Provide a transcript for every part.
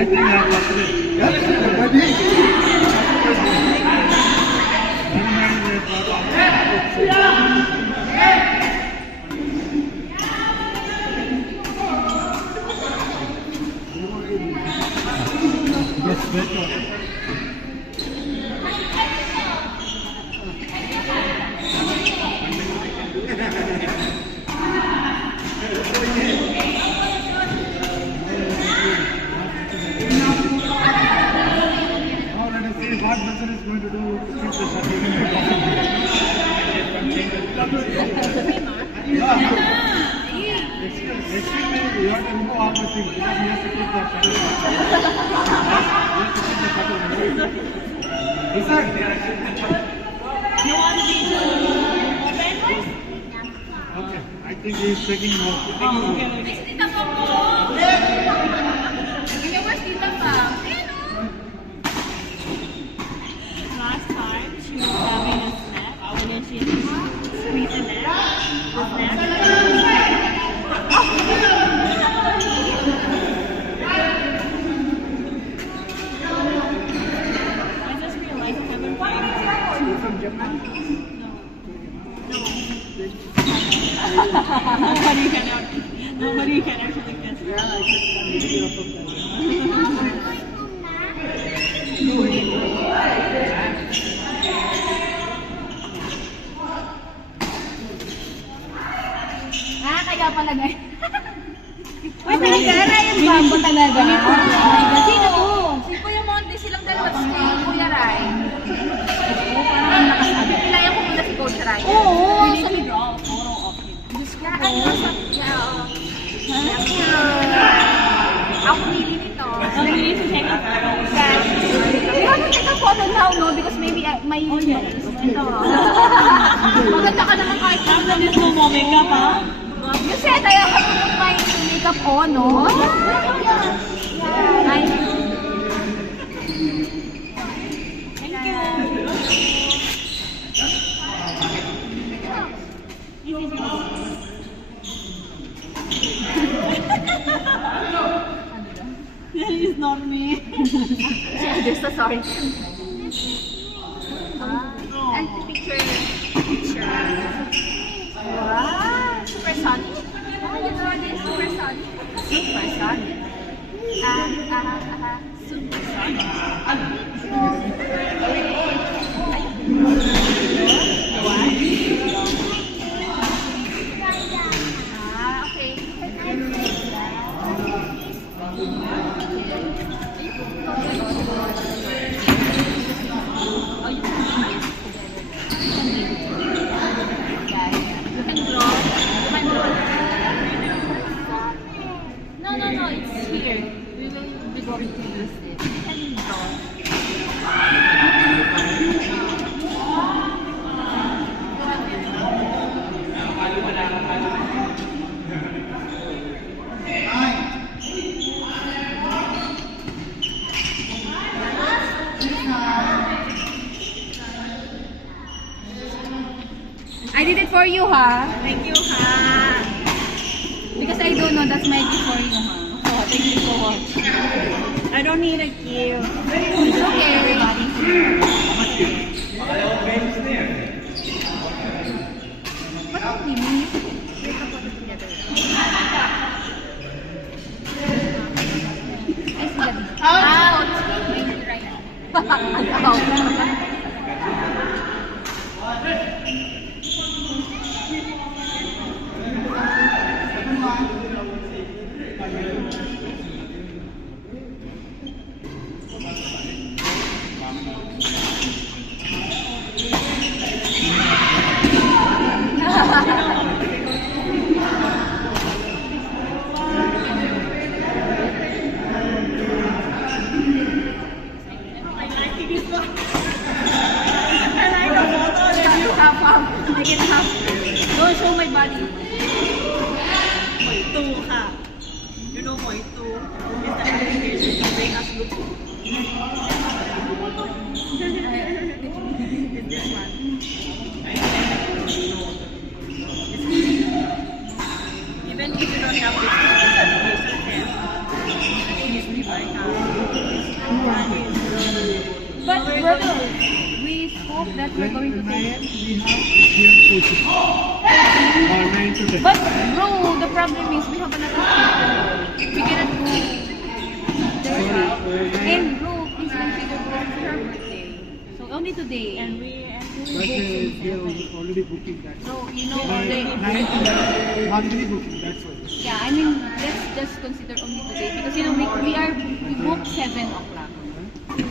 I think he's taking more. Last time she was having a snack and then she squeezed the snack. I just realized I haven't played two from Japan. Nobody can actually guess. Kaya pala guys. Uy, talaga, Ryan Bambo talaga. Sino to? Si Kuya Monte, silang dalawa. Si Kuya Ray. Parang nakasabi. Pilayan ko muna si Coach Ray. Oo, sa draw. Photo of him. Diyos ko. Ako nili nito. Nili to take a photo. We have to take a photo now, no? Because maybe may... Oh, yes. Ito. Maganda ka naman kahit after this mo makeup, ha? You said I have to put my makeup on, no? Nice. Thank you. It's not me. Just so sorry. And picture. Wow, super sunny. Oh, you know this super sunny. Super sunny. Super sunny. Okay. No, it's here. We will be going to use it. You can draw. I did it for you, ha? Thank you, ha. Because I don't know, that's might be for you, ha? Oh, thank you so much. I don't need a gift. It's okay, everybody. But only me. We can put it together. I see that. Ouch! Maybe right now. I can have. Don't show my body. Moito, ha. You know Moito is the application to make us look good. It's this one. Even if you don't have this application, then use me right now. We hope that we're Then going to 9 take. we have Asian coaches. Or 9 to 10. But bro, the problem is we have another schedule. We cannot go. And bro, please consider bro, it's her birthday. So only today. And we But they are already booking that. So you know, 9 they, to 11, monthly booking, that's why. yeah, I mean, let's just consider only today because you know we booked 7 o'clock.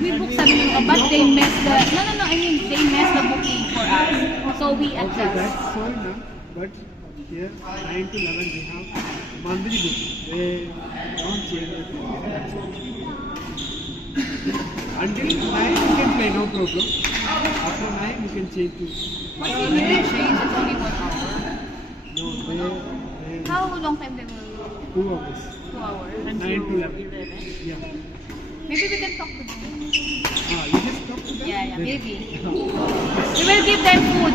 We booked 7 o'clock, but they messed the no. I mean they messed the booking for us, so we Okay, adjust. that's so enough. But here, 9 to 11, we have monthly booking. They don't change the thing. That's all. Until 9, you can play, no problem. After 9, you can change to. But if we change, it's only 1 hour. No, they How long time they will? 2 hours. 2 hours. 9 to 11. Yeah. Maybe we can talk to them. You just talk to them. Yeah, Then- maybe. We will give them food.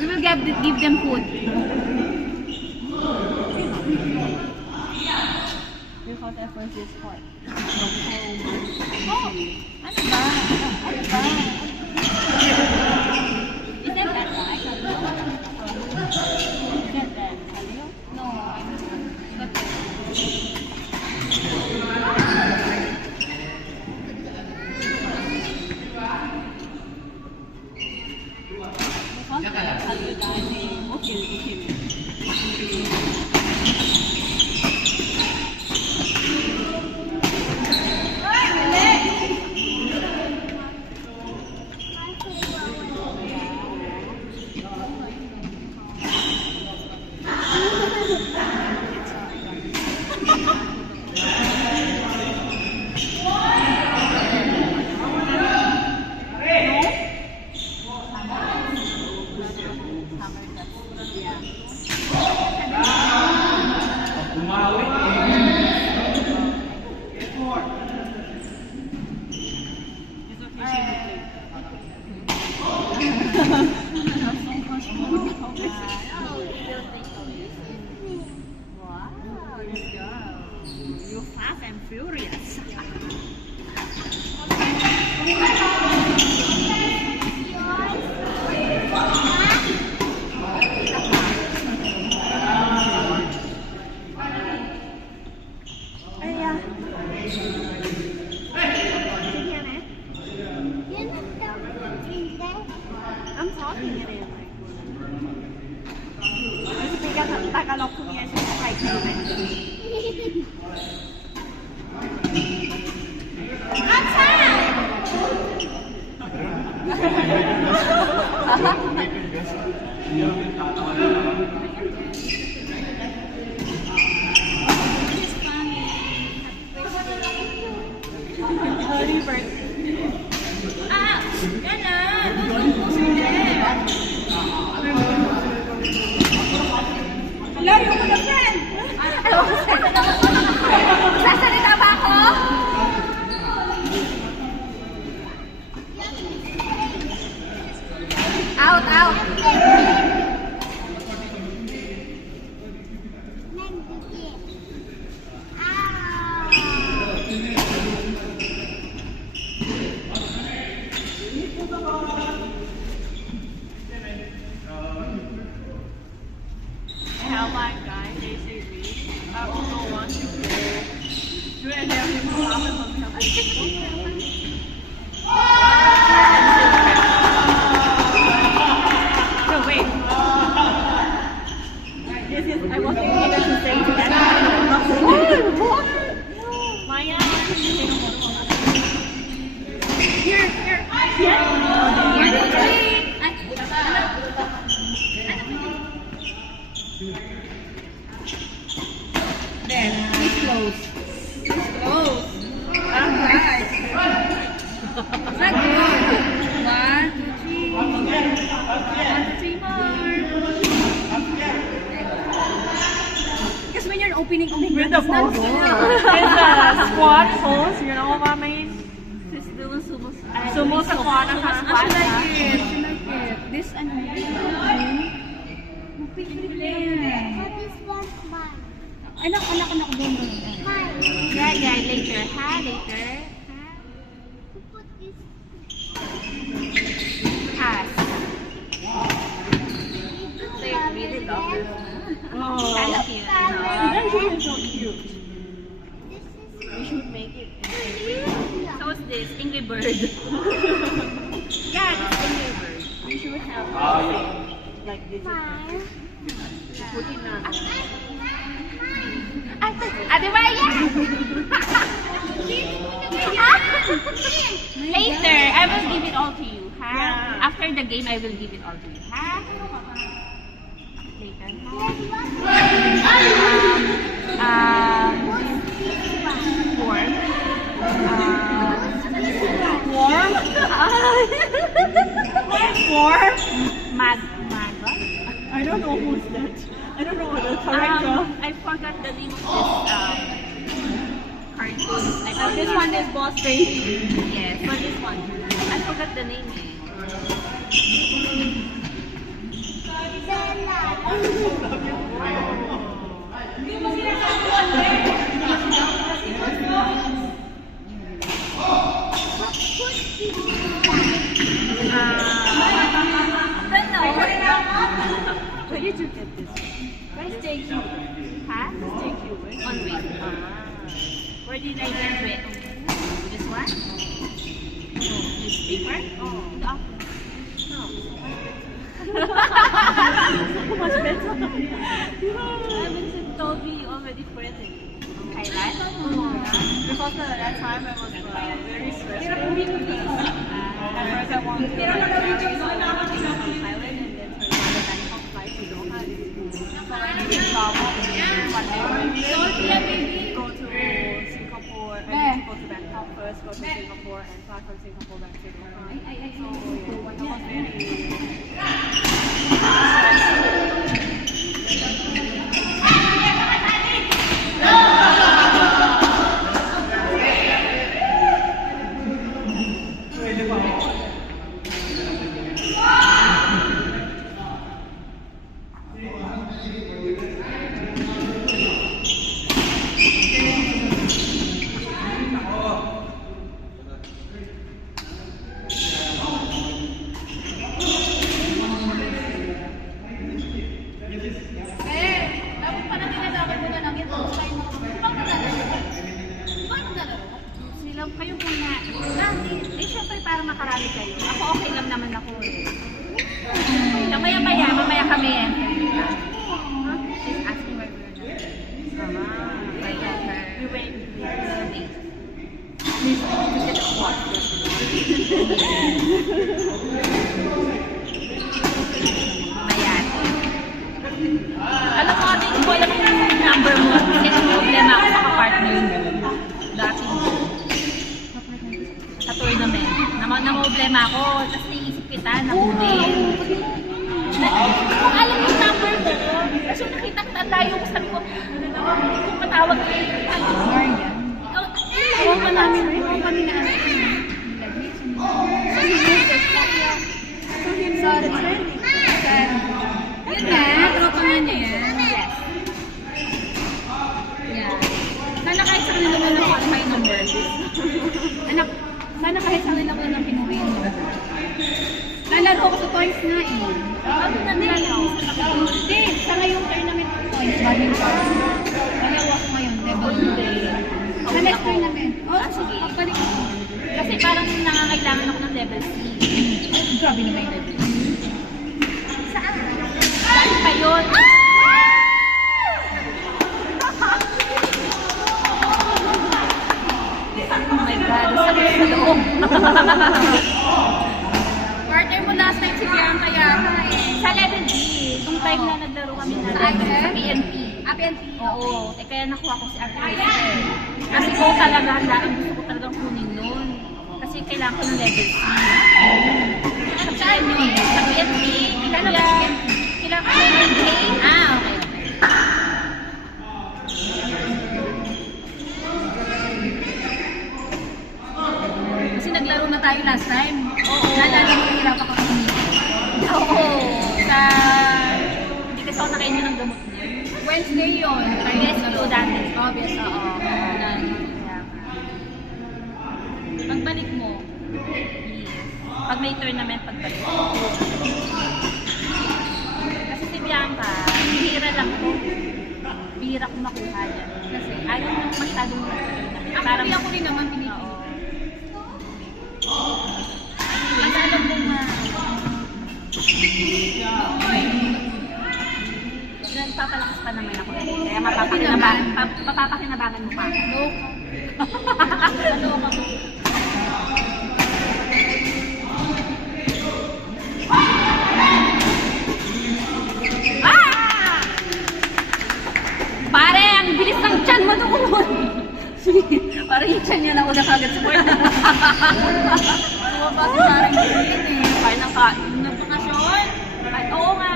We will give them food. because effort is hard. Oh, ano ba? Ano ba? Is that bad guy? Is that bad? No, I'm not bad. Wow, this girl. You fast and furious. I'm talking in it. Speak Tagalog to me as I Ah! Yan na! Layo mo na, friend! Sasalita ba ako? Out, out! I have one guy, they say me. I also want to play. Do you have him to have a No, wait. This is, I want you to say together. Maya. Here. Then, it's close. It's close. Alright. Is that good? 1, 2, 3. 1, 2, 3 more. Because when you're opening With the it's not pose. good. It's a squat pose, you know what I mean? Sumo squat Iนะคะshould like it. Should like it. This ano yun? Anak, doon. Yeah, later. Ha, later. Kinda cute. That's really so cute. We should make it. So what's this? Angry Bird. Yeah, this Angry Bird. We should have like this. Put it on. Ate Maya! Later, I will give it all to you, ha? Yeah. After the game, I will give it all to you, ha? Later, warm. Warm? Warm? Maga? I don't know who's that. I don't know the character. I forgot the name of this cartoon. I forgot. This one is Boss Baby. Yes, but this one. I forgot the name. Where did you get this? Where's JQ? Huh? JQ, On wait. Where did I get it? This one? This paper? Oh. The Much better. Evans and Toby already printed. Highlight? Because that time I was very stressed. At first I wanted to Thailand and then to Bangkok flight to Doha. So when I did travel, one day go to Singapore, I need to go to Bangkok first, go to Singapore and fly from Singapore back to Doha. So I was kayo muna. Syempre para makarami kayo. Ako okay lang naman ako eh. Mamaya kami eh. She's asking where we're not. We went Ayan. Alam mo, hindi ko alam yung number mo. Kasi problema ako sa kapartner mo. Dati sa tournament. Problema ako. Tapos naisip kita, nahuli. Kung alam yung number mo, kasi nakita kita ang layo ko, sabi ko, kung matawag ko yung Huwag pa namin na yun na, tropa nga niya yan. Yes. Yeah. Sana kahit sa kanila mo lang may number. Anak, sana kahit sa kanila mo lang pinuwi mo. Lalaro ko sa toys na eh. Ano na nilalaro? Hindi, sa ngayong tournament of toys, badminton. Lalaro ako ngayon, level 2. Sa next tournament. Oh, sige. Pagbalik ako. Kasi parang nangangailangan ako ng level 3. Grabe naman yung level 3. Saan? Saan pa yun? Oh my God, sakit sa loob. Partner mo last time si Bianca yata eh. Sa level D. Itong time na naglaro kami na sa PNP. PNP? Oo. Eh kaya nakuha ko si Ate Rachel. Kasi ko talaga, ang gusto ko talagang kunin nun. Kasi kailangan ko ng level C. Saan yun? Sa PNP? Kailangan ko ng level A? Ah, okay. Kasi naglaro na tayo last time. Oo. Naalala mo yung hirap ako kunin. Oo. Hindi kasi ako nakainin ng gamot niya. Wednesday yun. Yes, oo dati. Obvious, oo. Pagbalik mo, yes. Pag may tournament, pagbalik mo. Kasi si Bianca, bihira lang to. Bihira ko makuha yan. Kasi ayaw nang masyadong parang ako rin naman pinipili. Ang alam mo nga. Nagpapalakas pa naman ako. Kaya mapapakinabangan mo pa. No. Ano ako? Ah! Pare, ang bilis ng tiyan mo doon. Parang yung tiyan niya na una kagad sa buhay. Tumapa si parang yung kain ng kain ng bakasyon. Ay, oo nga.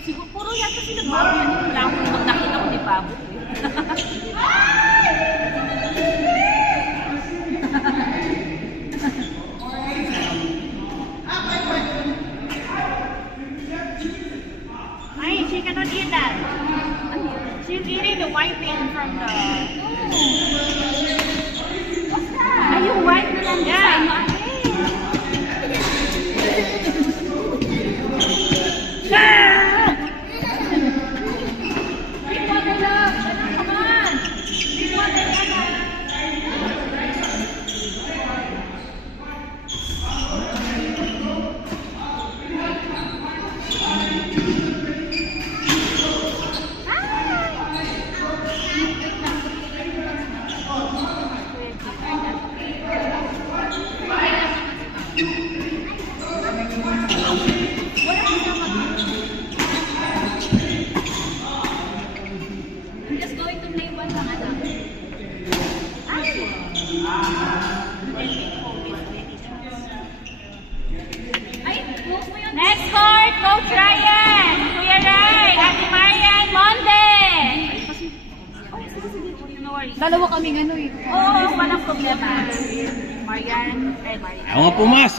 Siguro puro yata sila bago yan. Wala akong pag nakita ko ni Pabo. Ay, she cannot eat that. She's eating the white thing from the... What's that? Ay, yung white na lang. Yeah. Drink water lang. Come on. Drink water lang. I'm just going to play one lang ano. Ay, close mo yun. Next court, Coach Ryan, Kuya Ray, Ate Marian, Monde. Oh, sige. No worries. Dalawa kaming ano eh. Oo, walang problema. Marian, Marian. Ako nga pumas.